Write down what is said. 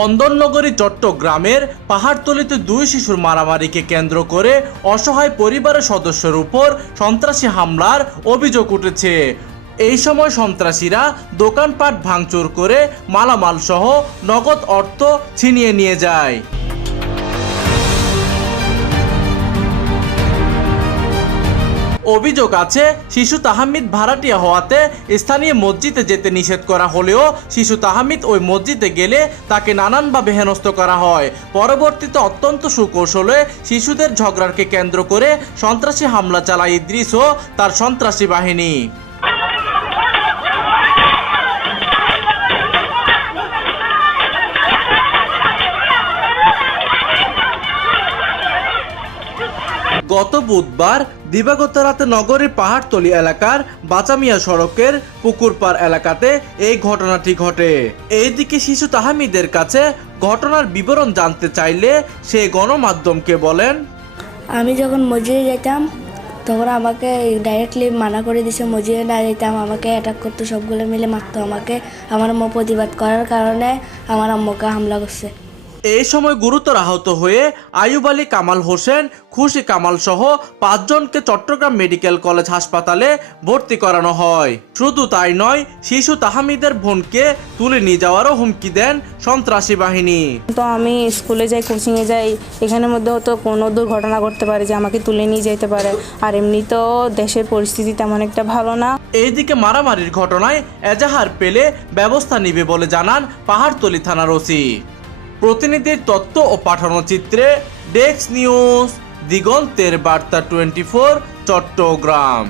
বন্দরনগরী চট্টগ্রামের পাহাড়তলীতে দুই শিশুর মারামারিকে কেন্দ্র করে অসহায় পরিবারের সদস্যের উপর সন্ত্রাসী হামলার অভিযোগ উঠেছে। এই সময় সন্ত্রাসীরা দোকানপাট ভাঙচুর করে মালামাল সহ নগদ অর্থ ছিনিয়ে নিয়ে যায়। অভিযোগ আছে শিশু তাহমিদ ভাড়াটিয়া হওয়াতে স্থানীয় মসজিদে যেতে নিষেধ করা হলেও শিশু তাহমিদ ওই মসজিদে গেলে তাকে নানানভাবে হেনস্থ করা হয়। পরবর্তীতে অত্যন্ত সুকৌশলে শিশুদের ঝগড়াকে কেন্দ্র করে সন্ত্রাসী হামলা চালায় ইদ্রিস ও তার সন্ত্রাসী বাহিনী। গত বুধবার দিবাগত রাতে নগরীর পাহাড়তলী এলাকার বাচামিয়া সড়কের পুকুরপাড় এলাকাতে এই ঘটনাটি ঘটে। এইদিকে শিশু তাহমিদের কাছে ঘটনার বিবরণ জানতে চাইলে সে গণমাধ্যমকে বলেন, আমি যখন মসজিদে যেতাম তখন আমাকে ডাইরেক্টলি মানা করে দিছে মসজিদে না যেতাম, আমাকে অ্যাটাক করতো, সবগুলো মিলে মারতো আমাকে। আমার আম্মু প্রতিবাদ করার কারণে আমার আম্মুকে হামলা করছে। এই সময় গুরুতর আহত হয়ে আইয়ুব আলী কামাল হোসেন, খুশি কামাল সহ 5 জনকে চট্টগ্রাম মেডিকেল কলেজ হাসপাতালে ভর্তি করানো হয়। শুধু তাই নয়, শিশু তাহমিদের বোনকে তুলে নিয়ে যাওয়ারও হুমকি দেন সন্ত্রাসী বাহিনী। তো আমি স্কুলে যাই, কোচিংয়ে যাই, এখানের মধ্যেও তো কোনো দুর্ঘটনা ঘটতে পারে যে আমাকে তুলে নিয়ে যেতে পারে। আর এমনিতেও দেশের পরিস্থিতি তেমন একটা ভালো না। এইদিকে মারামারির ঘটনায় এজাহার পেলে ব্যবস্থা নিবে বলে জানান পাহাড়তলী থানার ওসি। প্রতিনিধির তথ্য ও পাঠানো চিত্রে ডেস্ক নিউজ, দিগন্তের বার্তা 24, চট্টগ্রাম।